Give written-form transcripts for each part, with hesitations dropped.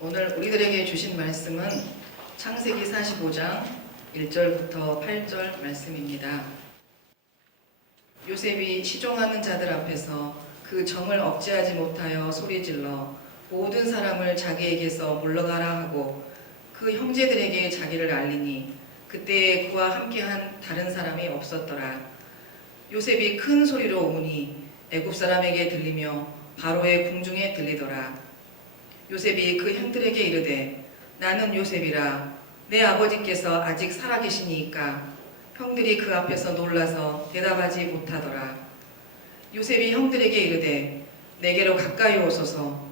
오늘 우리들에게 주신 말씀은 창세기 45장 1절부터 8절 말씀입니다. 요셉이 시종하는 자들 앞에서 그 정을 억제하지 못하여 소리질러 모든 사람을 자기에게서 물러가라 하고 그 형제들에게 자기를 알리니 그때에 그와 함께한 다른 사람이 없었더라. 요셉이 큰 소리로 우니 애굽 사람에게 들리며 바로의 궁중에 들리더라. 요셉이 그 형들에게 이르되 나는 요셉이라. 내 아버지께서 아직 살아계시니이까. 형들이 그 앞에서 놀라서 대답하지 못하더라. 요셉이 형들에게 이르되 내게로 가까이 오소서.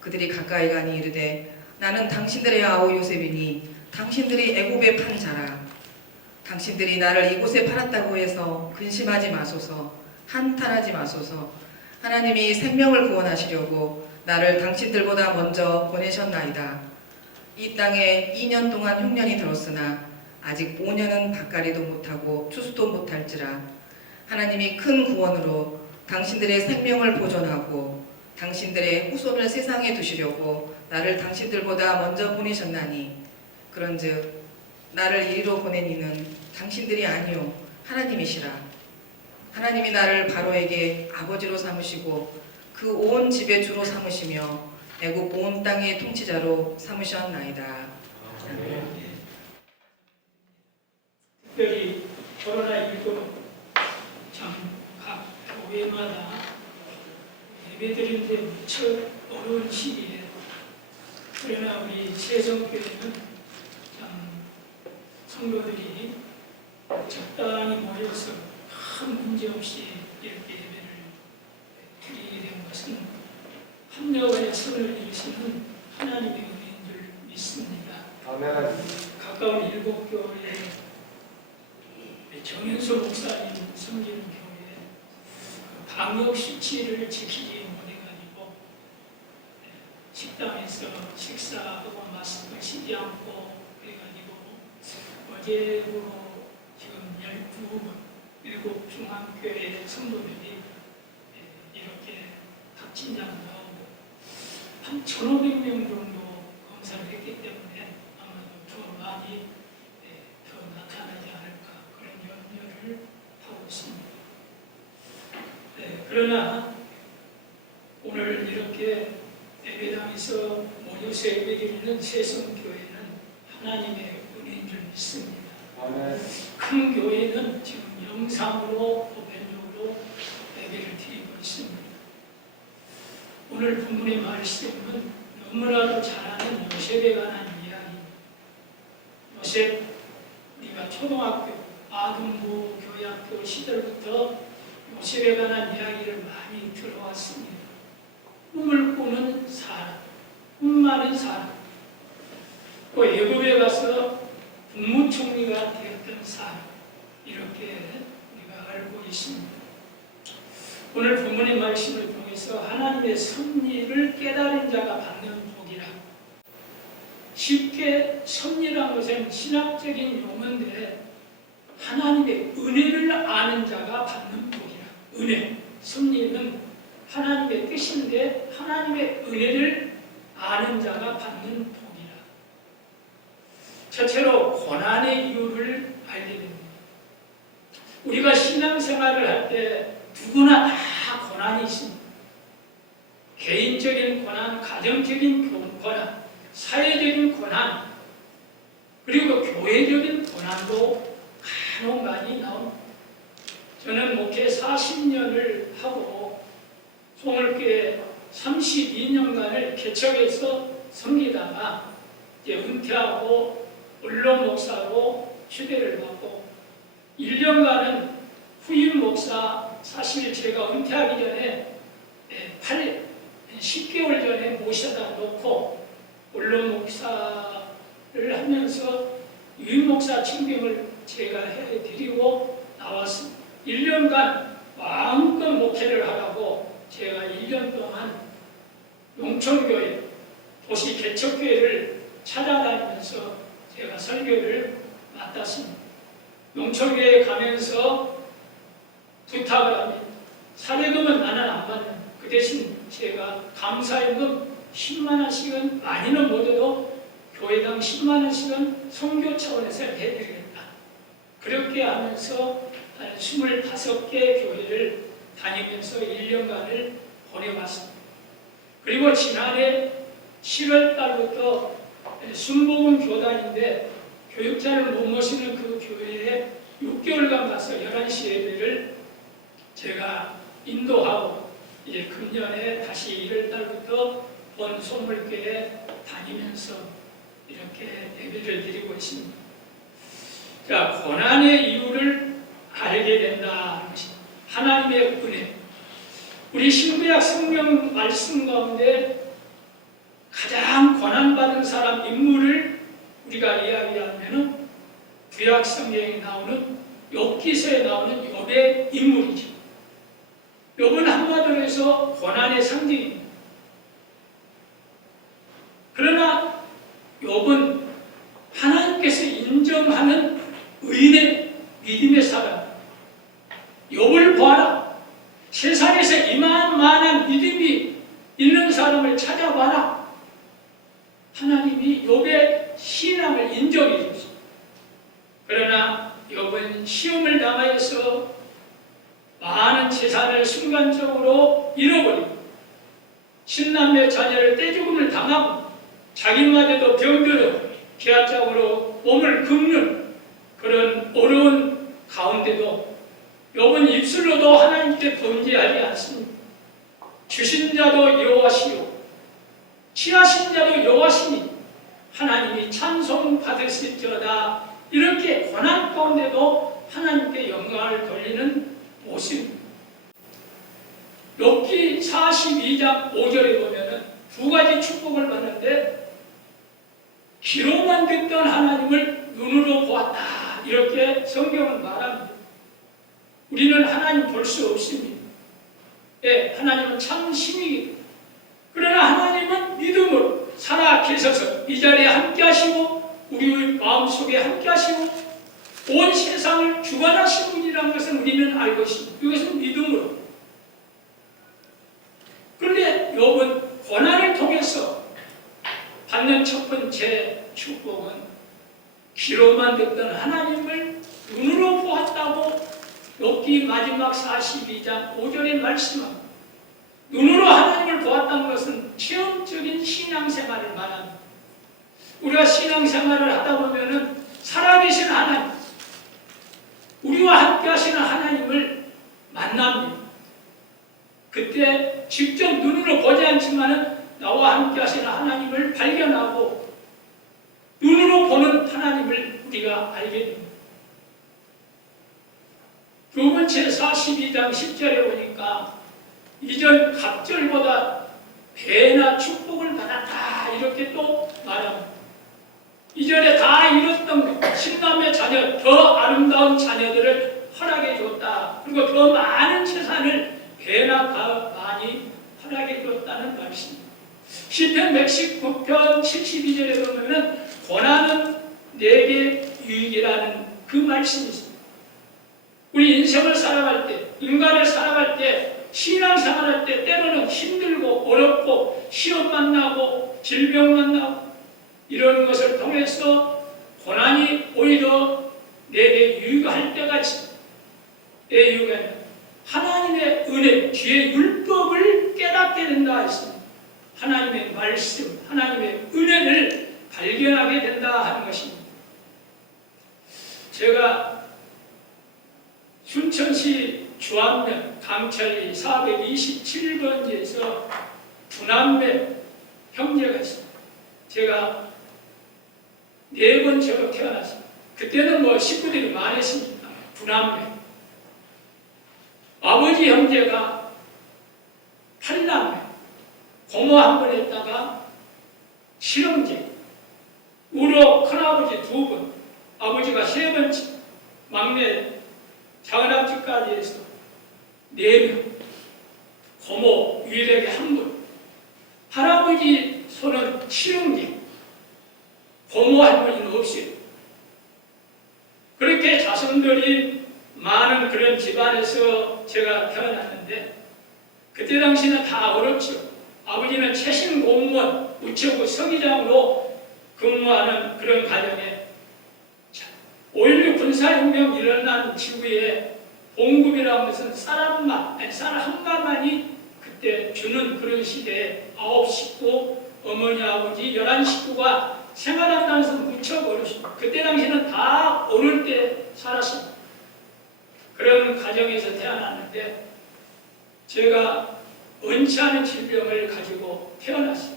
그들이 가까이 가니 이르되 나는 당신들의 아우 요셉이니 당신들이 애굽에 판 자라. 당신들이 나를 이곳에 팔았다고 해서 근심하지 마소서. 한탄하지 마소서. 하나님이 생명을 구원하시려고 나를 당신들보다 먼저 보내셨나이다. 이 땅에 2년 동안 흉년이 들었으나 아직 5년은 밭갈이도 못하고 추수도 못할지라. 하나님이 큰 구원으로 당신들의 생명을 보존하고 당신들의 후손을 세상에 두시려고 나를 당신들보다 먼저 보내셨나니 그런즉 나를 이리로 보낸 이는 당신들이 아니요 하나님이시라. 하나님이 나를 바로에게 아버지로 삼으시고 그 온 집의 주로 삼으시며 애굽 온 땅의 통치자로 삼으셨나이다. 아멘. 특별히 코로나19 각 교회마다 예배드리는데 무척 어려운 시기에 그러나 우리 세정교회는 성도들이 적당히 모여서 큰 문제 없이 이렇게 예배를 드리게 된 것은 합력의 선을 이루시는 하나님의 은혜인 줄 믿습니다. 아멘. 가까운 일곱교회 정현수 목사님 섬기는 교회 방역 수치를 지키지 못해가지고 식당에서 식사하고 마스크 쓰지 않고 그래가지고 어제로 지금 7 중앙교회 성도들이 이렇게 확진자가 나오고 한 1,500명 정도 검사를 했기 때문에 아마도 더 많이 더 나타나지 않을까 그런 염려를 하고 있습니다. 그러나 오늘 이렇게 예배당에서 모여서 예배드리는 세성교회는 하나님의 은혜인 줄 믿습니다. 아멘. 큰 교회는 지금 영상으로 보편적으로 예배를 드리고 있습니다. 오늘 본문의 말씀은 너무나도 잘 아는 요셉에 관한 이야기입니다. 요셉, 우리가 초등학교, 아동부 교양교 시절부터 요셉에 관한 이야기를 많이 들어왔습니다. 꿈을 꾸는 사람, 꿈 많은 사람, 또 애굽에 가서 국무총리가 되었던 사람, 이렇게 우리가 알고 있습니다. 오늘 본문의 말씀을 통해서 하나님의 섭리를 깨달은 자가 받는 복이라. 쉽게 섭리란 것은 신학적인 용어인데 하나님의 은혜를 아는 자가 받는 복이라. 은혜, 섭리는 하나님의 뜻인데 하나님의 은혜를 아는 자가 받는 복이라. 첫째로 고난의 이유를 알게 됩니다. 우리가 신앙생활을 할 때 누구나 다 고난이 있습니다. 개인적인 고난, 가정적인 고난, 사회적인 고난, 그리고 교회적인 고난도 간혹 많이 나옵니다. 저는 목회 40년을 하고 송을교회 32년간을 개척해서 섬기다가 이제 은퇴하고 언론 목사로 휴대를 받고 1년간은 후임 목사, 사실 제가 은퇴하기 전에 10개월 전에 모셔다 놓고 언론 목사를 하면서 유임 목사 칭병을 제가 해드리고 나왔습니다. 1년간 마음껏 목회를 하라고 제가 1년 동안 농촌교회, 도시 개척교회를 찾아다니면서 제가 설교를 맡았습니다. 농촌교회에 가면서 부탁을 합니다. 사례금은 나는 안 받는, 그 대신 제가 감사임금 10만 원씩은, 많이는 못해도 교회당 10만 원씩은 선교 차원에서 해드리겠다. 그렇게 하면서 한 25개 교회를 다니면서 1년간을 보내왔습니다. 그리고 지난해 7월 달부터 순복음 교단인데 교육자를 못 모시는 그 교회에 6개월간 가서 11시 예배를 제가 인도하고, 이제 금년에 다시 1월 달부터 본 소물교회에 다니면서 이렇게 예배를 드리고 있습니다. 자, 고난의 이유를 알게 된다는 것입니다. 하나님의 은혜. 우리 신구약 성경 말씀 가운데 가장 고난받은 사람 인물을 우리가 이야기하면 구약 성경에 나오는 욥기서에 나오는 욥의 인물이죠. 욥은 한마디로 해서 고난의 상징입니다. 그러나 욥은 하나님께서 인정하는 의인의 믿음의 사람. 욥을 보아라. 세상에서 이만한 믿음이 있는 사람을 찾아봐라. 하나님이 욥의 신앙을 인정해 줬습니다. 그러나 욥은 시험을 당하여서 많은 재산을 순간적으로 잃어버리고, 친남매 자녀를 떼죽음을 당하고, 자기마저도 병들어 기아짝으로 몸을 긁는 그런 어려운 가운데도 욥은 입술로도 하나님께 범죄하지 않습니다. 주신 자도 여호와시요 취하신 자도 여호와시니 하나님이 찬송 받으실지어다. 이렇게 고난 가운데도 하나님께 영광을 돌리는 모습입니다. 욥기 42장 5절에 보면은 두 가지 축복을 받는데, 귀로만 듣던 하나님을 눈으로 보았다. 이렇게 성경은 말합니다. 우리는 하나님 볼 수 없습니다. 예, 하나님은 참 신이기. 그러나 하나님은 믿음으로 살아 계셔서 이 자리에 함께 하시고, 우리 마음속에 함께 하시고, 온 세상을 주관하신 분이라는 것은 우리는 알고 있습니다. 이것은 믿음으로. 그런데 욥은 고난을 통해서 받는 첫 번째 축복은 귀로만 듣던 하나님을 눈으로 보았다고 욥기 마지막 42장 5절에 말씀합니다. 눈으로 하나님을 보았다는 것은 체험적인 신앙생활을 말합니다. 우리가 신앙생활을 하다 보면은 살아계신 하나님, 우리와 함께 하시는 하나님을 만납니다. 그때 직접 눈으로 보지 않지만은 나와 함께 하시는 하나님을 발견하고 눈으로 보는 하나님을 우리가 알게 됩니다. 두 번째 42장 10절에 보니까 이전 갑절보다 배나 축복을 받았다. 이렇게 또 말합니다. 이전에 다 잃었던 신남의 자녀, 더 아름다운 자녀들을 허락해 줬다. 그리고 더 많은 재산을 배나 더 많이 허락해 줬다는 말씀입니다. 시편 119편 72절에 보면은 고난은 내게 유익이라는 그 말씀이 있습니다. 우리 인생을 살아갈 때, 인간을 살아갈 때, 신앙생활할 때 때로는 힘들고 어렵고 시험 만나고 질병 만나고 이런 것을 통해서 고난이 오히려 내게 유익할 때가 있습니다. 내 유익은 하나님의 은혜, 뒤에 율법을 깨닫게 된다 했습니다. 하나님의 말씀, 하나님의 은혜를 발견하게 된다 하는 것입니다. 제가 순천시 주안면 강철리 427번지에서 두 남매 형제가 있습니다. 제가 4번째로 태어났습니다. 그때는 뭐 식구들이 많았습니다. 두 남매. 아버지 형제가 8남매, 고모 한 번 했다가 7형제, 우로 큰아버지 2분, 아버지가 3번째, 막내 작은아버지까지 해서 4명, 고모 유일하게 1분, 할아버지 손은 7형제, 고모 할머니는 없어요. 그렇게 자손들이 많은 그런 집안에서 제가 태어났는데, 그때 당시는 다 어렸죠. 아버지는 최신 공무원 공무원, 우체국 서기장으로 근무하는 그런 가정에 5.16 군사혁명 일어난 지구에 봉급이라는 것은 쌀 한 가마니 그때 주는 그런 시대에 9 식구, 어머니, 아버지 11 식구가 생활한다는 것은 무척 어렵습니다. 그때 당시에는 다 어릴 때 살았습니다. 그런 가정에서 태어났는데 제가 원치 않은 질병을 가지고 태어났습니다.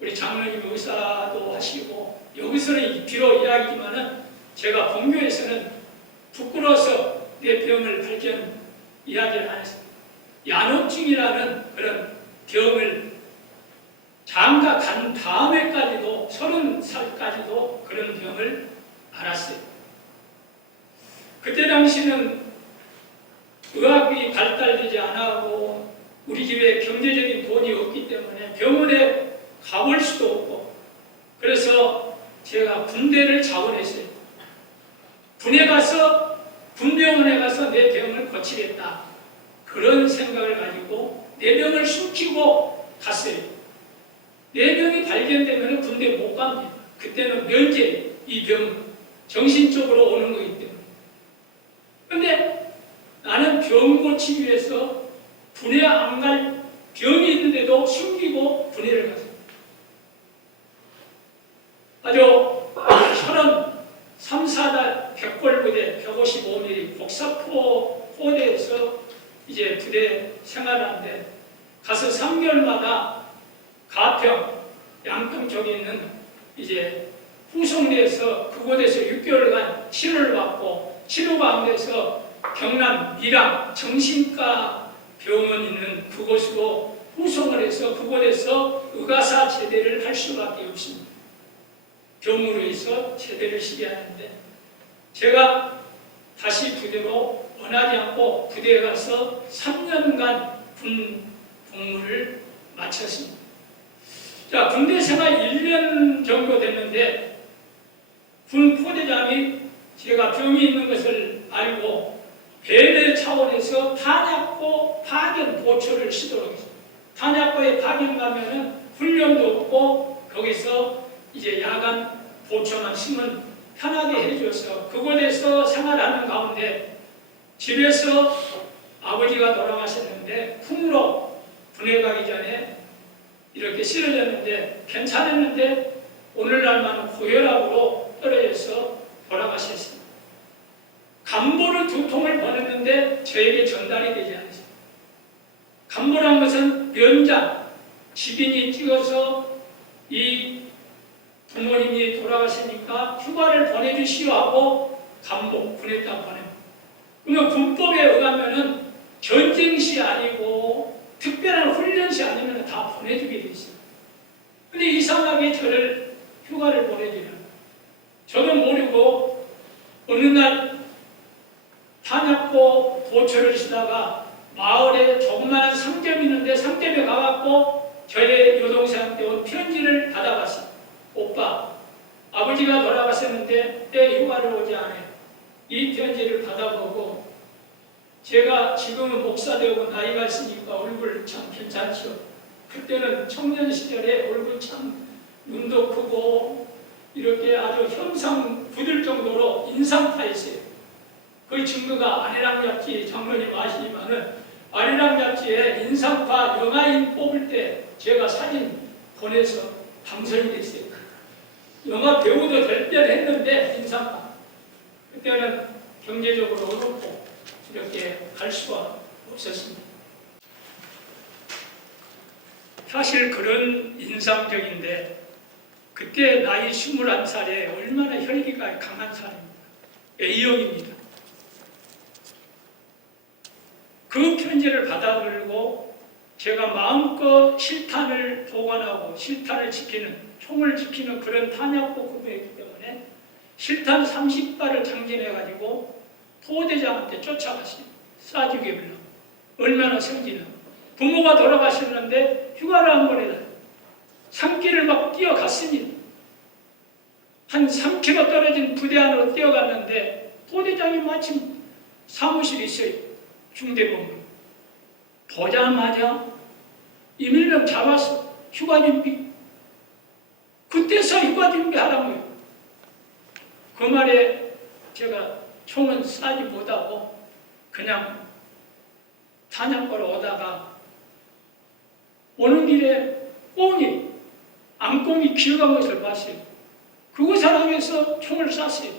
우리 장로님 의사도 하시고 여기서는 비록 이야기지만은 제가 본교에서는 부끄러워서 내 병을 이야기를 안 했습니다. 야노증이라는 그런 병을 장가 간 다음에까지도 30살까지도 그런 병을 알았어요. 그때 당시는 의학이 발달되지 않았고 우리 집에 경제적인 돈이 없기 때문에 병원에 가볼 수도 없고 그래서 제가 군대를 자원했어요. 군병원에 가서 내 병을 고치겠다. 그런 생각을 가지고 내 병을 숨기고 갔어요. 내 병이 발견되면 군대 못 갑니다. 그때는 면제, 이 병, 정신적으로 오는 거기 때문에. 근데 나는 병 고치기 위해서 분해 안 갈 병이 있는데도 숨기고 분해를 갔어요. 아주 33, 4달 백골부대 155mm 복사포 포대에서 이제 부대 생활하는데 가서 3개월마다 가평, 양평 쪽에 있는 이제 후송리에서 그곳에서 6개월간 치료를 받고 치료가 안 돼서 경남 밀양 정신과 병원 있는 그곳으로 후송을 해서 그곳에서 의가사 제대를 할 수밖에 없습니다. 병으로 해서 제대를 시게 하는데 제가 다시 부대로 원하지 않고 부대에 가서 3년간 군 복무를 마쳤습니다. 자, 군대 생활 1년 정도 됐는데 군 포대장이 제가 병이 있는 것을 알고 배대 차원에서 탄약고 파견 보초를 시도록 했습니다. 탄약고에 파견 가면은 훈련도 없고 거기서 이제 야간 보초나 심은 편하게 해줘서 그곳에서 생활하는 가운데 집에서 아버지가 돌아가셨는데 풍으로 분해 가기 전에 이렇게 쓰러졌는데 괜찮았는데 오늘날만 고혈압으로 떨어져서 돌아가셨습니다. 간보를 2통을 보냈는데 저에게 전달이 되지 않았습니다. 간보란 것은 면장, 지빈이 찍어서 이 부모님이 돌아가시니까 휴가를 보내주시오 하고 간보 보냈다고 보냅니다. 그러면 군법에 의하면은 전쟁시 아니고 특별한 훈련시 아니면 다 보내주게 돼 있어요. 근데 이상하게 저를 휴가를 보내주는 저도 모르고 어느 날 탄약고 보초를 쉬다가 마을에 조그마한 상점이 있는데 상점에 가갖고 저의 여동생한테 온 편지를 받아갔어요. 오빠, 아버지가 돌아가셨는데 때 휴가를 오지 않아요. 이 편지를 받아보고 제가 지금은 목사 되고 나이가 있으니까 얼굴 참 괜찮죠. 그때는 청년 시절에 얼굴 참 눈도 크고 이렇게 아주 형상 굳을 정도로 인상파였어요. 그 증거가 아리랑 잡지 장로님 아시지만은 아리랑 잡지에 인상파 영화인 뽑을 때 제가 사진 보내서 당선이 됐어요. 영화 배우도 될 뻔 했는데 인상파. 그때는 경제적으로 어렵고 이렇게 갈 수가 없었습니다. 사실 그런 인상적인데 그때 나이 21살에 얼마나 혈기가 강한 사람입니다. A형입니다. 그 편지를 받아들고 제가 마음껏 실탄을 보관하고 실탄을 지키는, 총을 지키는 그런 탄약고 구매이기 때문에 실탄 30발을 장진해가지고 포대장한테 쫓아갔어요. 쏴주게 하려고. 얼마나 성지나. 부모가 돌아가셨는데 휴가를 한 번에 산길을 막 뛰어갔습니다. 한 3km 떨어진 부대 안으로 뛰어갔는데 포대장이 마침 사무실에 있어요. 중대본부. 보자마자 이밀명 잡았어. 휴가 준비. 그때서 휴가 준비하라고요. 그 말에 제가 총은 싸지 못하고 그냥 사냥터로 오다가 오는 길에 암꽁이 기어간 것을 봤어요. 그것을 향해서 총을 쐈어요.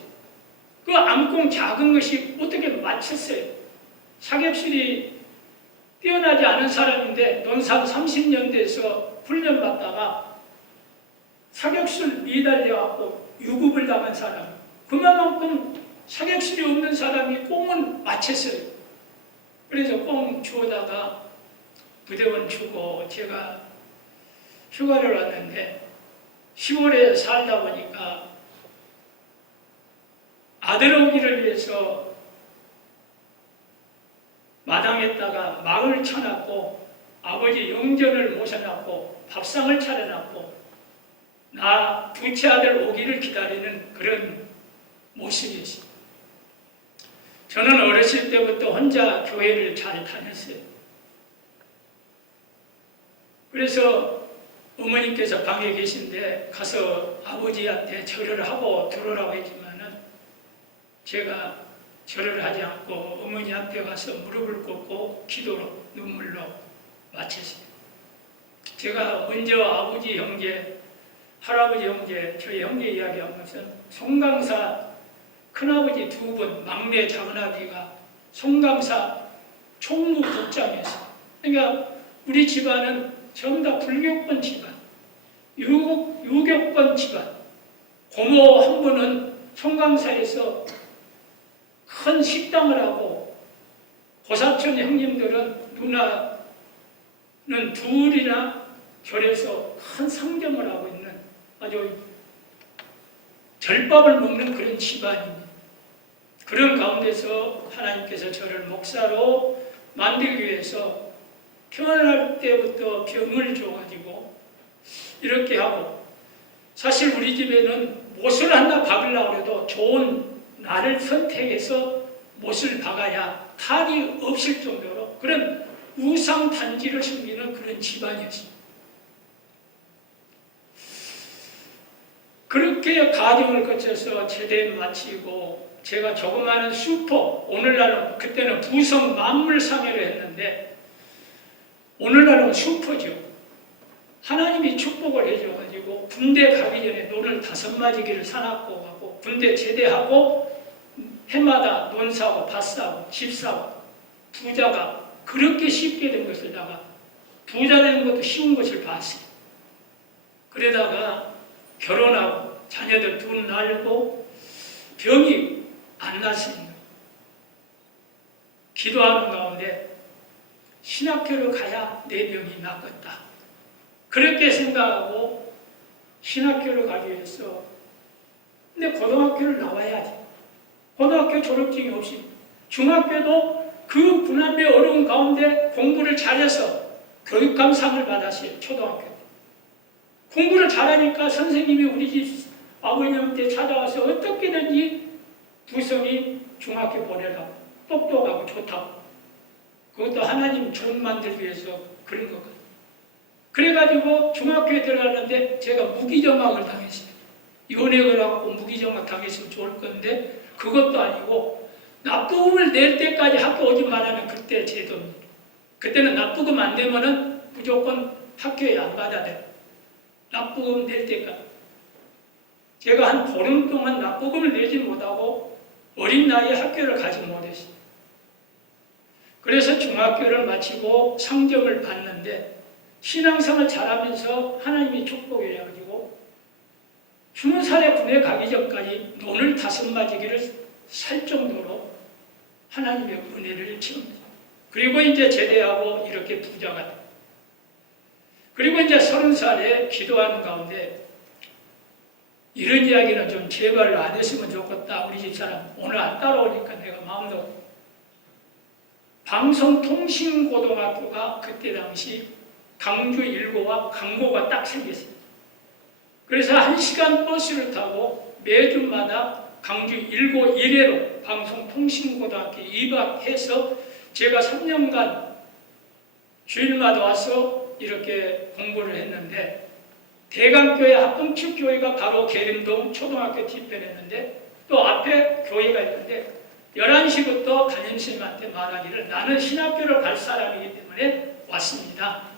그 암꽁 작은 것이 어떻게 맞췄어요. 사격술이 뛰어나지 않은 사람인데 논산 30년대에서 훈련받다가 사격술 미달려갖고 유급을 당한 사람. 그만큼 사격술이 없는 사람이 꽁은 맞췄어요. 그래서 꽁 주워다가 부대원 주고 제가 휴가를 왔는데 시골에 살다 보니까 아들 오기를 위해서 마당에다가 막을 쳐놨고 아버지 영전을 모셔놨고 밥상을 차려놨고 나 둘째 아들 오기를 기다리는 그런 모습이었어요. 저는 어렸을 때부터 혼자 교회를 잘 다녔어요. 그래서 어머니께서 방에 계신데 가서 아버지한테 절을 하고 들어오라고 했지만은 제가 절을 하지 않고 어머니 앞에 가서 무릎을 꿇고 기도로 눈물로 마쳤어요. 제가 먼저 아버지 형제, 할아버지 형제, 저희 형제 이야기한 것은 송강사 큰아버지 두 분, 막내 작은아버지가 송강사 총무국장이었어요. 그러니까 우리 집안은 전부 다 불교권 집안, 유교권 집안. 고모 한 분은 송강사에서 큰 식당을 하고 고사촌 형님들은 누나는 둘이나 결해서 큰 상점을 하고 있는 아주 절밥을 먹는 그런 집안입니다. 그런 가운데서 하나님께서 저를 목사로 만들기 위해서 태어날 때부터 병을 줘가지고 이렇게 하고, 사실 우리 집에는 못을 하나 박으려고 해도 좋은 날을 선택해서 못을 박아야 탈이 없을 정도로 그런 우상단지를 숨기는 그런 집안이었습니다. 그렇게 가정을 거쳐서 제대 마치고 제가 조그마한 슈퍼, 오늘날은 그때는 부성 만물상회를 했는데 오늘날은 슈퍼죠. 하나님이 축복을 해줘가지고 군대 가기 전에 논을 5마지기를 사놨고 가고 군대 제대하고 해마다 논 사고 밭 사고 집 사고 부자가 그렇게 쉽게 된 것을 다가 부자 되는 것도 쉬운 것을 봤어요. 그러다가 결혼하고 자녀들 둘 낳고 병이 안 났습니다. 기도하는 가운데 신학교를 가야 내 병이 낫겠다. 그렇게 생각하고 신학교를 가기 위해서 근데 고등학교를 나와야지. 고등학교 졸업증이 없이 중학교도 그 군함의 어려운 가운데 공부를 잘해서 교육감상을 받았어요. 초등학교 때. 공부를 잘하니까 선생님이 우리 집 아버님한테 찾아와서 어떻게든지 두성이 중학교 보내라고 똑똑하고 좋다고. 그것도 하나님 종 만들기 위해서 그런 거거든요. 그래가지고 중학교에 들어갔는데 제가 무기정학을 당했어요. 연애를 하고 무기정학 당했으면 좋을 건데 그것도 아니고 납부금을 낼 때까지 학교 오지 말라는 그때 제도입니다. 그때는 납부금 안 내면은 무조건 학교에 안 가야 돼요. 납부금 낼 때까지. 제가 한 보름 동안 납부금을 내지 못하고 어린 나이에 학교를 가지 못했어요. 그래서 중학교를 마치고 상점을 봤는데 신앙생활 잘하면서 하나님이 축복해가지고 20살에 군에 가기 전까지 논을 5마지기를 살 정도로 하나님의 은혜를 채웁니다. 그리고 이제 제대하고 이렇게 부자가 돼요. 그리고 이제 30살에 기도하는 가운데 이런 이야기는 좀 제발 안 했으면 좋겠다. 우리 집사람 오늘 안 따라오니까 내가 마음도 방송통신고등학교가 그때 당시 강주 1고와 강고가 딱 생겼습니다. 그래서 1시간 버스를 타고 매주마다 강주 1고 1회로 방송통신고등학교에 입학해서 제가 3년간 주일마다 와서 이렇게 공부를 했는데 대강교회 합동축교회가 바로 계림동 초등학교 뒤편이었는데 또 앞에 교회가 있는데 11시부터 담임선생님한테 말하기를 나는 신학교를 갈 사람이기 때문에 왔습니다.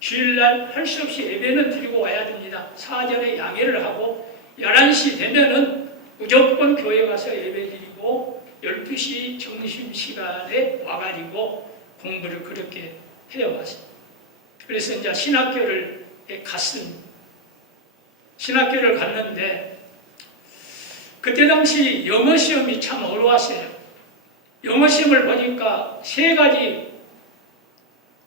주일날 할 수 없이 예배는 드리고 와야 됩니다. 사전에 양해를 하고 11시 되면은 무조건 교회 가서 예배 드리고 12시 점심시간에 와가지고 공부를 그렇게 해왔습니다. 그래서 이제 신학교를 갔습니다. 신학교를 갔는데 그때 당시 영어 시험이 참 어려웠어요. 영어 시험을 보니까 3가지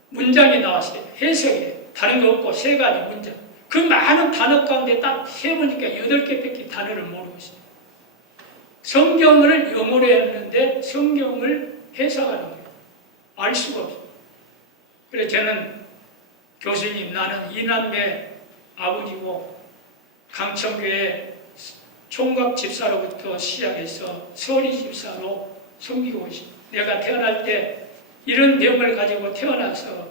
문장이 나왔어요. 해석이 다른 거 없고 3가지 문장. 그 많은 단어 가운데 딱 세보니까 8개밖에 단어를 모르고 있어요. 성경을 영어로 했는데 성경을 해석하는 거예요. 알 수가 없어요. 그래서 저는 교수님 나는 이남매 아버지고 강천교회 총각 집사로부터 시작해서 서리 집사로 섬기고 있습니다. 내가 태어날 때 이런 병을 가지고 태어나서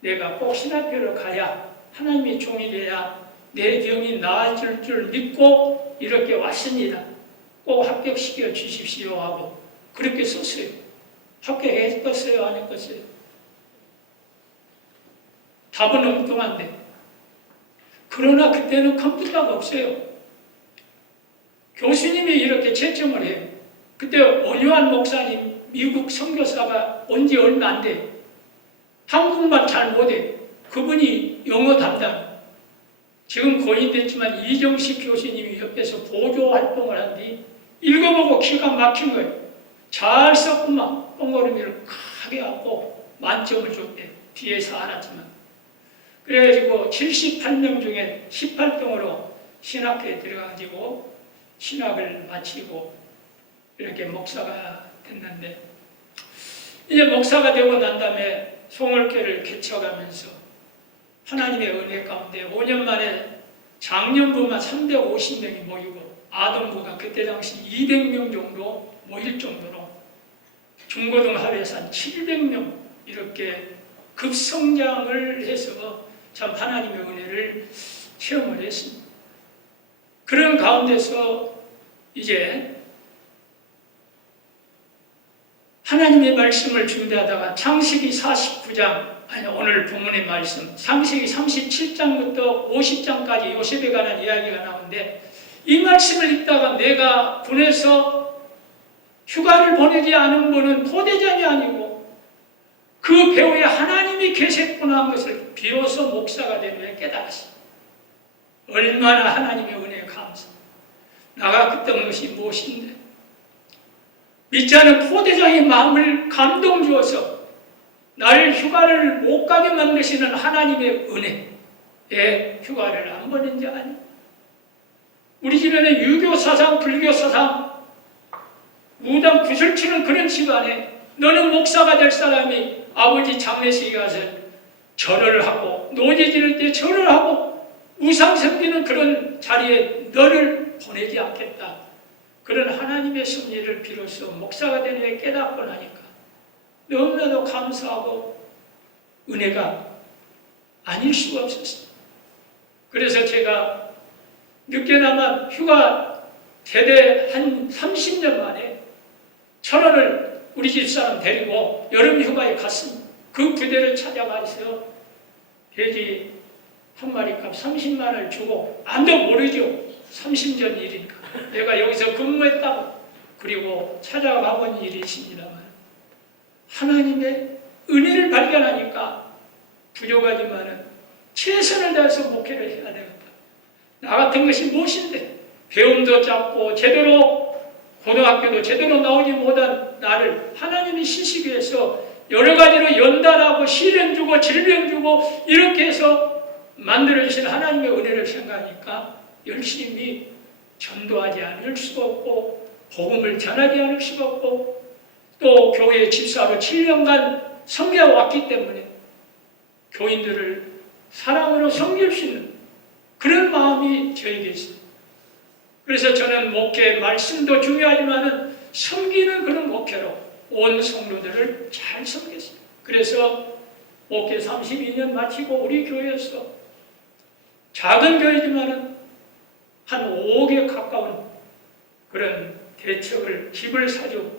내가 꼭 신학교를 가야 하나님의 종이 돼야 내 병이 나아질 줄 믿고 이렇게 왔습니다. 꼭 합격시켜 주십시오 하고 그렇게 썼어요. 합격했겠어요? 안 했겠어요? 답은 엉뚱한데 그러나 그때는 컴퓨터가 없어요. 교수님이 이렇게 채점을 해요. 그때 온유한 목사님 미국 선교사가 온 지 얼마 안 돼요. 한국말 잘 못해요. 그분이 영어 담당. 지금 고인됐지만 이정식 교수님이 옆에서 보조 활동을 하는데 읽어보고 기가 막힌 거예요. 잘 썼구만. 뻥거리미를 크게 하고 만점을 줬대요. 뒤에서 알았지만. 그래가지고 78명 중에 18등으로 신학교에 들어가가지고 신학을 마치고 이렇게 목사가 됐는데 이제 목사가 되고 난 다음에 송월교를 개척하면서 하나님의 은혜 가운데 5년 만에 장년부만 350명이 모이고 아동부가 그때 당시 200명 정도 모일 정도로 중고등학교에서 한 700명 이렇게 급성장을 해서 참 하나님의 은혜를 체험을 했습니다. 그런 가운데서 이제 하나님의 말씀을 준비하다가 창세기 49장, 아니 오늘 본문의 말씀, 창세기 37장부터 50장까지 요셉에 관한 이야기가 나오는데 이 말씀을 읽다가 내가 군에서 휴가를 보내지 않은 분은 포대장이 아니고 그 배후에 하나님이 계셨구나 한 것을 비로소 목사가 된 후에 깨달았습니다. 얼마나 하나님의 은혜에 감사합니다. 나가 그때 것이 무엇인데 믿지 않은 포대장의 마음을 감동 주어서 나를 휴가를 못 가게 만드시는 하나님의 은혜에 휴가를 안 보낸 자 아니. 우리 집에는 유교 사상, 불교 사상, 무당 구슬치는 그런 집안에 너는 목사가 될 사람이 아버지 장례식에 가서 절을 하고 노제 지를 때 절을 하고 우상 섬기는 그런 자리에 너를 보내지 않겠다. 그런 하나님의 섭리를 비로소 목사가 된 후에 깨닫고 나니까 너무나도 감사하고 은혜가 아닐 수가 없었습니다. 그래서 제가 늦게나마 휴가 제대 한 30년 만에 천원을 우리 집사람 데리고 여름 휴가에 갔습니다. 그 부대를 찾아가서 돼지 한 마리 값 30만 원을 주고 아무도 모르죠. 30년 일이니까 내가 여기서 근무했다고 그리고 찾아가 본 일이 있습니다만 하나님의 은혜를 발견하니까 부족하지만은 최선을 다해서 목회를 해야 되겠다. 나 같은 것이 무엇인데 배움도 짧고 제대로 고등학교도 제대로 나오지 못한 나를 하나님이 쓰시기 위해서 여러 가지로 연단하고 시련 주고 질병 주고 이렇게 해서 만들어주신 하나님의 은혜를 생각하니까 열심히 전도하지 않을 수가 없고 복음을 전하지 않을 수가 없고 또 교회 집사로 7년간 섬겨왔기 때문에 교인들을 사랑으로 섬길 수 있는 그런 마음이 저에게 있습니다. 그래서 저는 목회 말씀도 중요하지만 섬기는 그런 목회로 온 성도들을 잘 섬겼습니다. 그래서 목회 32년 마치고 우리 교회에서 작은 교회지만은 한 5억에 가까운 그런 대책을 집을 사주고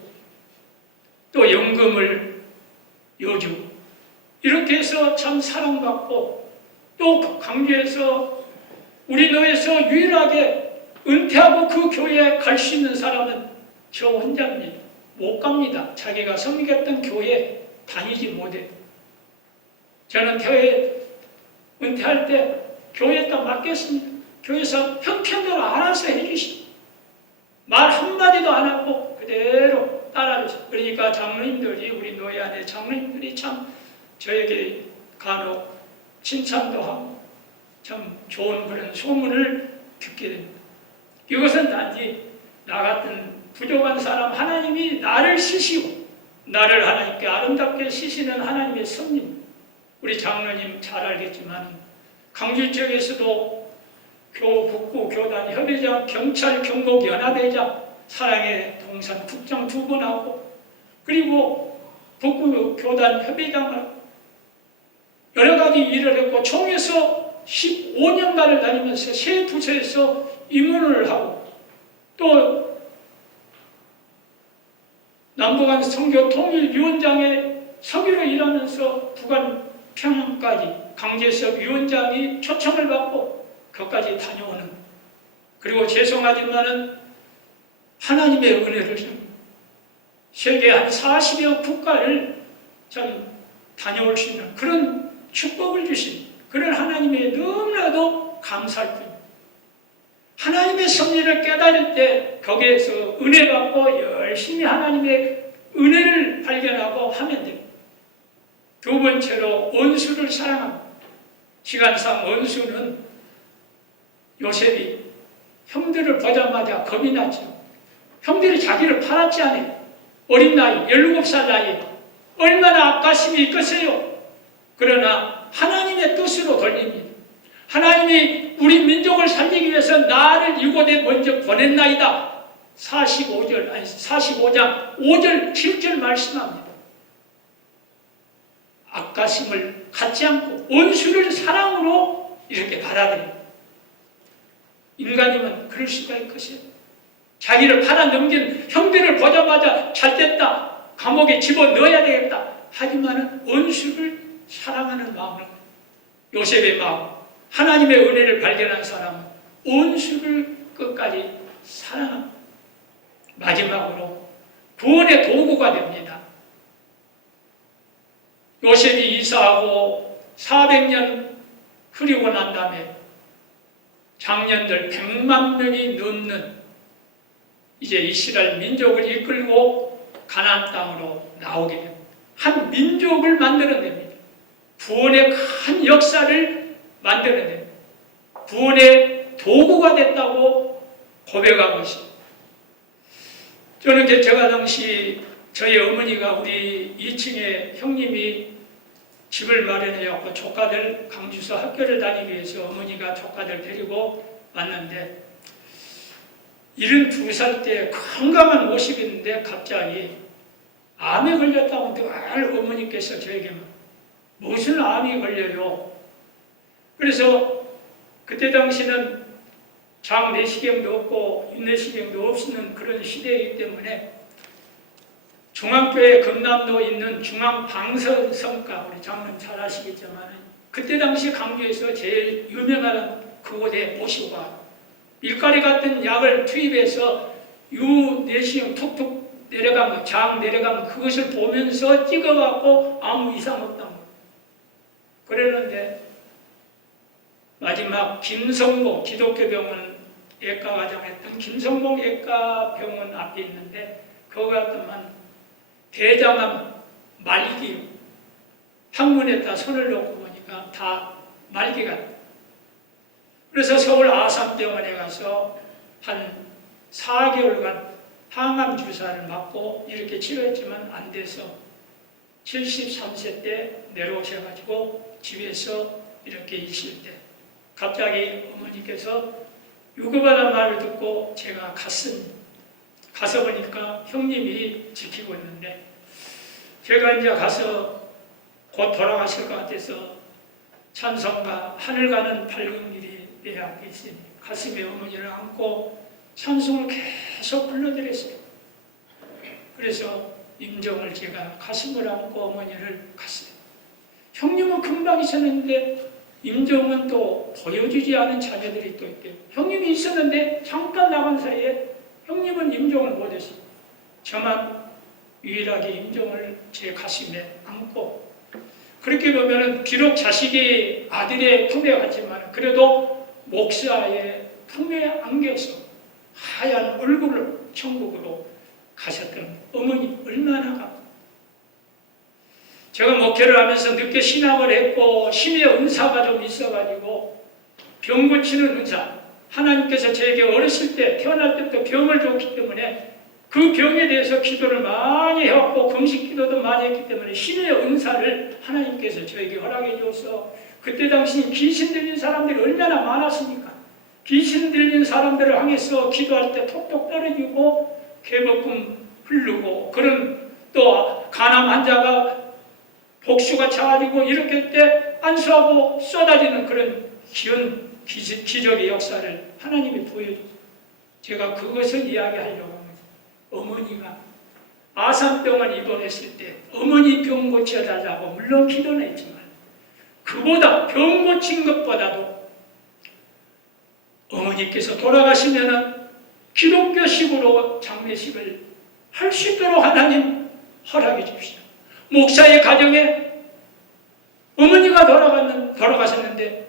또 연금을 여주 이렇게 해서 참 사랑받고 또 강주에서 우리 노에서 유일하게 은퇴하고 그 교회에 갈 수 있는 사람은 저 혼자입니다. 못 갑니다. 자기가 섬겼던 교회에 다니지 못해요. 저는 교회 은퇴할 때 교회에다 맡겼습니다. 교회에서 형편대로 알아서 해주십니다. 말 한마디도 안 하고 그대로 따라주세요. 그러니까 장로님들이 우리 노예 안에 장로님들이 참 저에게 간혹 칭찬도 하고 참 좋은 그런 소문을 듣게 됩니다. 이것은 단지 나 같은 부족한 사람 하나님이 나를 쓰시고 나를 하나님께 아름답게 쓰시는 하나님의 섭리입니다. 우리 장로님 잘 알겠지만 강주 지역에서도 북구 교단 협의장, 경찰 경북 연합회장, 사랑의 동산 국장 2번 하고 그리고 북구 교단 협의장을 여러 가지 일을 했고 총에서 15년간을 다니면서 세 부서에서 임원을 하고 또 남북한 선교 통일위원장의 서기로 일하면서 북한 평양까지 강제석 위원장이 초청을 받고 거기까지 다녀오는 그리고 죄송하지만은 하나님의 은혜를 세계 한 40여 국가를 참 다녀올 수 있는 그런 축복을 주신 그런 하나님의 너무나도 감사할 뿐입니다. 하나님의 섭리를 깨달을 때 거기에서 은혜 받고 열심히 하나님의 은혜를 발견하고 하면 됩니다. 두 번째로 원수를 사랑합니다. 시간상 원수는 요셉이 형들을 보자마자 겁이 났죠. 형들이 자기를 팔았지 않아요. 어린 나이, 17살 나이에 얼마나 앞가심이 있겠어요. 그러나 하나님의 뜻으로 돌립니다. 하나님이 우리 민족을 살리기 위해서 나를 이곳에 먼저 보냈나이다. 45장 5절 7절 말씀합니다. 앞가심을 갖지 않고 원수를 사랑으로 이렇게 받아들입니다. 인간이면 그럴 수가 있겠어요. 자기를 팔아 넘긴 형들을 보자마자 잘됐다. 감옥에 집어넣어야 되겠다. 하지만 원수를 사랑하는 마음을 요셉의 마음 하나님의 은혜를 발견한 사람은 원수를 끝까지 사랑합니다. 마지막으로 구원의 도구가 됩니다. 요셉이 이사하고 400년 흐리고 난 다음에 장년들 100만 명이 넘는 이제 이스라엘 민족을 이끌고 가나안 땅으로 나오게 됩니다. 한 민족을 만들어냅니다. 구원의 큰 역사를 만들어냅니다. 구원의 도구가 됐다고 고백하고 있습니다. 저는 제가 당시 저희 어머니가 우리 2층에 형님이 집을 마련해갖고 조카들 강주서 학교를 다니기 위해서 어머니가 조카들 데리고 왔는데 72살 때 건강한 모습이었는데 갑자기 암에 걸렸다고 늘 어머니께서 저에게 무슨 암이 걸려요? 그래서 그때 당시는 장 내시경도 없고 인내시경도 없는 그런 시대이기 때문에 중앙교회 금남로에 있는 중앙방사성과 우리 장로님 잘 아시겠지만 그때 당시 강주에서 제일 유명한 그곳에 모시고 와 밀가리 같은 약을 투입해서 유 내시경 툭툭 내려가면 장 내려가면 그것을 보면서 찍어갖고 아무 이상 없다고 그랬는데 마지막 김성봉 기독교병원 예과과장했던 김성봉 예과병원 앞에 있는데 거기 갔더만 대장암 말기 항문에다 손을 놓고 보니까 다 말기가 그래서 서울 아산병원에 가서 한 4개월간 항암 주사를 맞고 이렇게 치료했지만 안 돼서 73세 때 내려오셔가지고 집에서 이렇게 있을 때 갑자기 어머니께서 유급하다는 말을 듣고 제가 갔습니다. 가서 보니까 형님이 지키고 있는데 제가 이제 가서 곧 돌아가실 것 같아서 찬송가 하늘 가는 밝은 길이 내 앞에 있으니 가슴에 어머니를 안고 찬송을 계속 불러드렸어요. 그래서 임종을 제가 가슴을 안고 어머니를 갔어요. 형님은 금방 있었는데 임종은 또 보여주지 않은 자녀들이 또 있대요. 형님이 있었는데 잠깐 나간 사이에 형님은 임종을 못했어요. 저만 유일하게 임종을 제 가슴에 안고, 그렇게 보면은 비록 자식이 아들의 품에 갔지만 그래도 목사의 품에 안겨서 하얀 얼굴을 천국으로 가셨던 어머니 얼마나 감사합니다. 제가 목회를 하면서 늦게 신앙을 했고 심의 은사가 좀 있어가지고 병 고치는 은사, 하나님께서 저에게 어렸을 때 태어날 때부터 병을 줬기 때문에 그 병에 대해서 기도를 많이 해왔고 금식 기도도 많이 했기 때문에 신의 은사를 하나님께서 저에게 허락해 주어서, 그때 당시 귀신 들린 사람들이 얼마나 많았습니까? 귀신 들린 사람들을 향해서 기도할 때 톡톡 떨어지고 개복음 흐르고, 그런 또 간암 환자가 복수가 차가지고 이렇게 할 때 안수하고 쏟아지는 그런 기운, 기적의 역사를 하나님이 보여주죠. 제가 그것을 이야기하려고 합니다. 어머니가 아산병원 입원했을 때 어머니 병 고쳐달라고 물론 기도는 했지만 그보다 병 고친 것보다도 어머니께서 돌아가시면은 기독교식으로 장례식을 할 수 있도록 하나님 허락해 주십시오. 목사의 가정에 어머니가 돌아가셨는데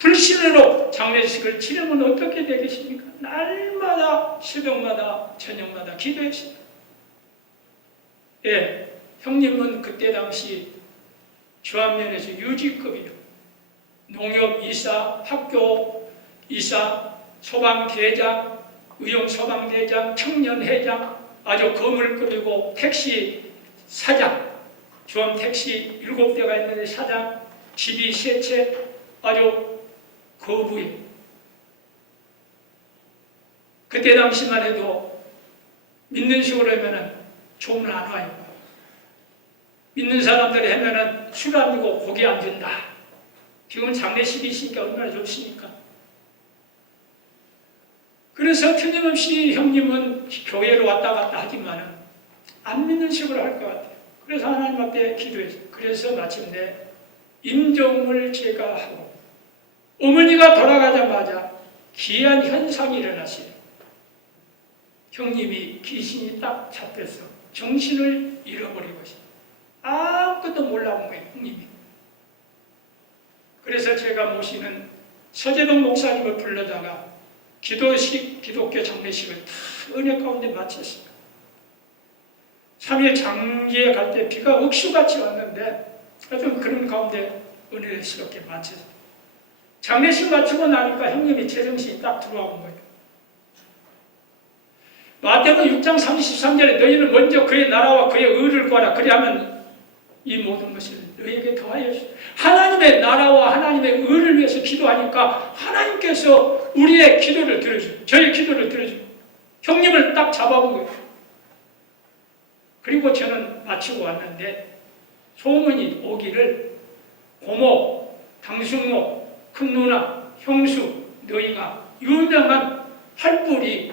불신으로 장례식을 치르면 어떻게 되겠습니까? 날마다 새벽마다 저녁마다 기도했습니다. 예, 형님은 그때 당시 주한면에서 유지급이요. 농협 이사, 학교 이사, 소방대장, 의용소방대장, 청년회장, 아주 거물급이고 택시 사장, 주한 택시 7대가 있는데 사장, 집이 3채, 아주 거부에. 그때 당시만 해도 믿는 식으로 하면은 조문 안 와요. 믿는 사람들이 하면은 술 안 주고 고기 안 준다. 지금 장례식이 있으니까 얼마나 좋습니까? 그래서 틀림없이 형님은 교회로 왔다 갔다 하지만은 안 믿는 식으로 할 것 같아요. 그래서 하나님 앞에 기도했어요. 그래서 마침내 임종을 제가 하고 어머니가 돌아가자마자 기이한 현상이 일어났어요. 형님이 귀신이 딱 잡혀서 정신을 잃어버리고 있어요. 아무것도 몰라본 거예요, 형님이. 그래서 제가 모시는 서재동 목사님을 불러다가 기독교 장례식을 다 은혜 가운데 마쳤습니다. 3일 장기에 갈 때 비가 억수같이 왔는데 하여튼 그런 가운데 은혜스럽게 마쳤습니다. 장례식 마치고 나니까 형님이 제정신이 딱 들어온 거예요. 마태복음 6장 33절에 너희는 먼저 그의 나라와 그의 의를 구하라. 그리하면 이 모든 것을 너희에게 더하여 주시오. 하나님의 나라와 하나님의 의를 위해서 기도하니까 하나님께서 우리의 기도를 들어주고 저의 기도를 들어주고 형님을 딱 잡아본 거예요. 그리고 저는 마치고 왔는데 소문이 오기를 고모, 당숙모, 큰 누나, 형수, 너희가 유명한 활불이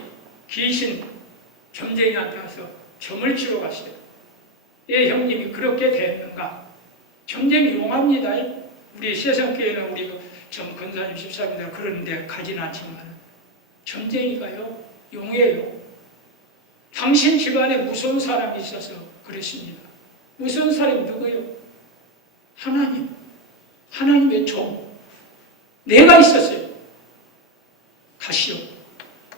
귀신 점쟁이한테 가서 점을 치러 갔어요. 예, 형님이 그렇게 됐는가? 점쟁이 용합니다. 우리 세상교회는 우리 점 근사님 집사님들 그런 데 가진 않지만 점쟁이가요 용해요. 당신 집안에 무서운 사람이 있어서 그랬습니다. 무서운 사람이 누구예요? 하나님. 하나님의 종. 내가 있었어요. 가시오.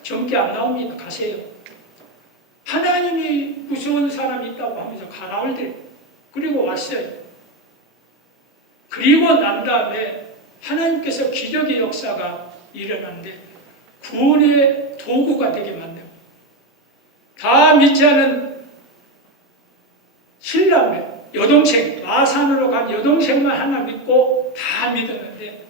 점괘 안 나옵니다. 가세요. 하나님이 무서운 사람이 있다고 하면서 가라을 대 그리고 왔어요. 그리고 난 다음에 하나님께서 기적의 역사가 일어났는데 구원의 도구가 되게 만들고 다 믿지 않은 신랑매 여동생 마산으로 간 여동생만 하나 믿고 다 믿었는데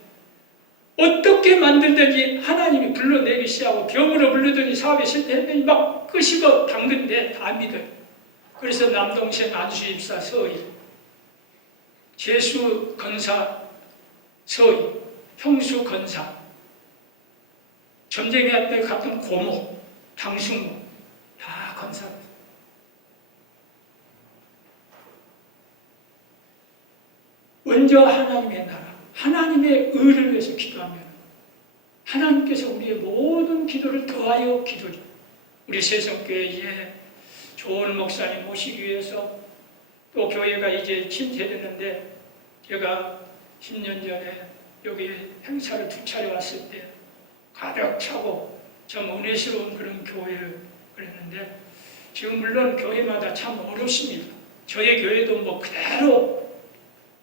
어떻게 만들든지 하나님이 불러내기 시작하고 병으로 불르더니 사업에 실패했더니 막 끄시고 당근데 다 믿어요. 그래서 남동생 안수입사 서희 제수 건사 서희, 형수 건사, 전쟁에 때 갔던 고모, 당숙모 다 건사. 먼저 하나님의 나라, 하나님의 의를 위해서 기도하면 하나님께서 우리의 모든 기도를 더하여 기도리. 우리 세성교회에 좋은 목사님 모시기 위해서 또 교회가 이제 침체되는데 제가 10년 전에 여기 행사를 2차례 왔을 때 가득 차고 참 은혜스러운 그런 교회를 그랬는데 지금 물론 교회마다 참 어렵습니다. 저희 교회도 뭐 그대로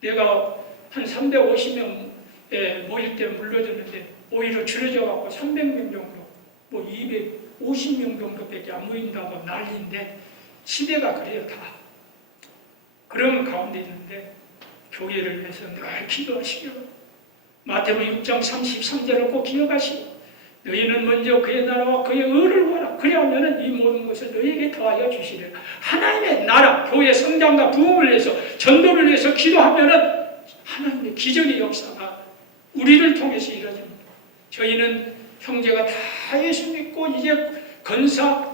내가 한 350명에 모일 때 물려줬는데 오히려 줄여져 갖고 300명 정도, 뭐 250명 정도밖에 안 모인다고 난리인데 시대가 그래요 다. 그런 가운데 있는데 교회를 위해서 늘 기도하시고 마태복음 6장 33절을 꼭 기억하시고 너희는 먼저 그의 나라와 그의 의를 구하라. 그리하면 이 모든 것을 너희에게 더하여 주시리라. 하나님의 나라, 교회 성장과 부흥을 위해서 전도를 위해서 기도하면 하나님의 기적의 역사가 우리를 통해서 이루어집니다. 저희는 형제가 다 예수 믿고 이제 건사,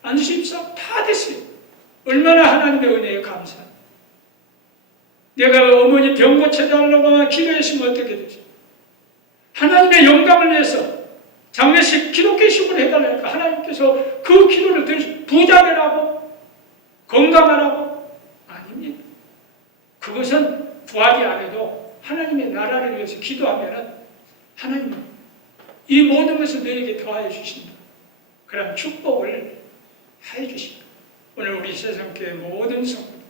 안수임사 다 됐어요. 얼마나 하나님의 은혜에 감사합니다. 내가 어머니 병 고쳐달라고 하면 기도했으면 어떻게 되죠? 하나님의 영광을 위해서 장례식 기독교식으로 해달라니까 하나님께서 그 기도를 들으시고 부자 되라고 건강하라고 아닙니다. 그것은 구하지 않아도 하나님의 나라를 위해서 기도하면 하나님은 이 모든 것을 너에게 더하여 주신다. 그런 축복을 해 주십니다. 오늘 우리 세상교회 모든 성도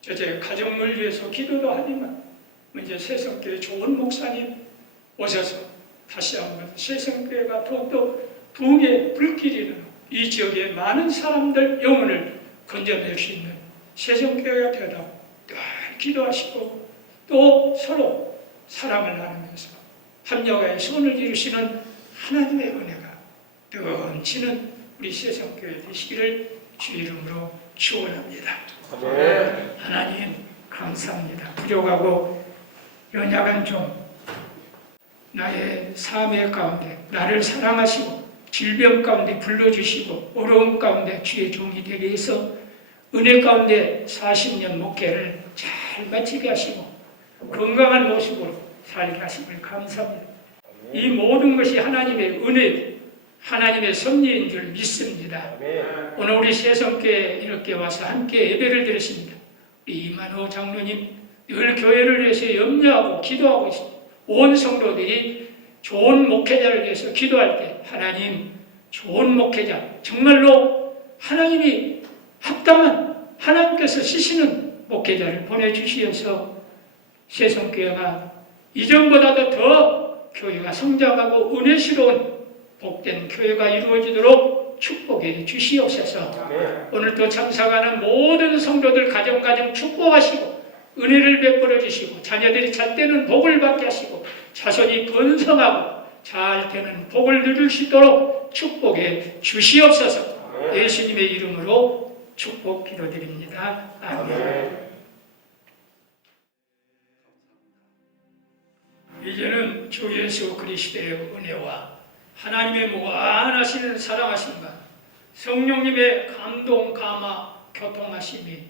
제 가정을 위해서 기도도 하지만 이제 세상교회 좋은 목사님 오셔서 다시 한번 세상교회가 더욱더 부흥의 불길이는 이 지역의 많은 사람들 영혼을 건져낼 수 있는 세상교회가 되도록 늘 기도하시고 또 서로 사랑을 나누면서 합력하여 선을 이루시는 하나님의 은혜가 넘치는 우리 세상교회 되시기를 주 이름으로 축원합니다. 하나님 감사합니다. 부족하고 연약한 종 나의 삶의 가운데 나를 사랑하시고 질병 가운데 불러주시고 어려움 가운데 주의 종이 되게 해서 은혜 가운데 40년 목회를 잘 마치게 하시고 건강한 모습으로 살게 하심을 감사합니다. 이 모든 것이 하나님의 은혜, 하나님의 섭리인 줄 믿습니다. 오늘 우리 세성교회에 이렇게 와서 함께 예배를 드렸습니다. 우리 이만호 장로님 늘 교회를 위해서 염려하고 기도하고 있습니다. 온 성도들이 좋은 목회자를 위해서 기도할 때 하나님 좋은 목회자 정말로 하나님이 합당한 하나님께서 쓰시는 목회자를 보내주시어서 세성교회가 이전보다도 더 교회가 성장하고 은혜스러운 복된 교회가 이루어지도록 축복해 주시옵소서. 오늘도 참석하는 모든 성도들 가정 축복하시고 은혜를 베풀어 주시고 자녀들이 잘 되는 복을 받게 하시고 자손이 번성하고 잘 되는 복을 누릴 수 있도록 축복해 주시옵소서. 예수님의 이름으로 축복 기도드립니다. 아멘. 이제는 주 예수 그리스도의 은혜와 하나님의 무한하신 사랑하심과 성령님의 감동, 감화, 교통하심이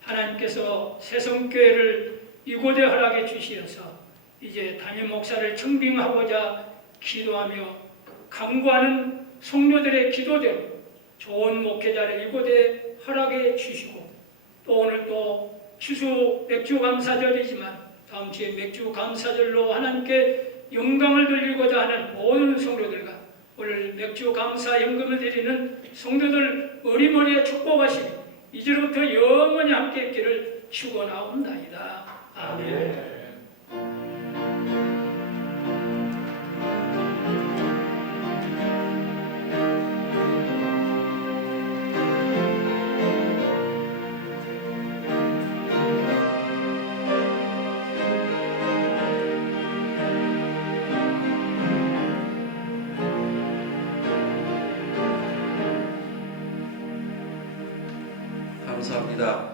하나님께서 세성교회를 이곳에 허락해 주시어서 이제 담임 목사를 청빙하고자 기도하며 강구하는 성도들의 기도대로 좋은 목회자를 이곳에 허락해 주시고 또 오늘 또 추수 맥주 감사절이지만 다음 주에 맥주 감사절로 하나님께 영광을 돌리고자 하는 모든 성도들과 오늘 맥주 감사 연금을 드리는 성도들 머리머리에 축복하시니 이제부터 영원히 함께 있기를 축원하옵나이다. 아멘. 감사합니다.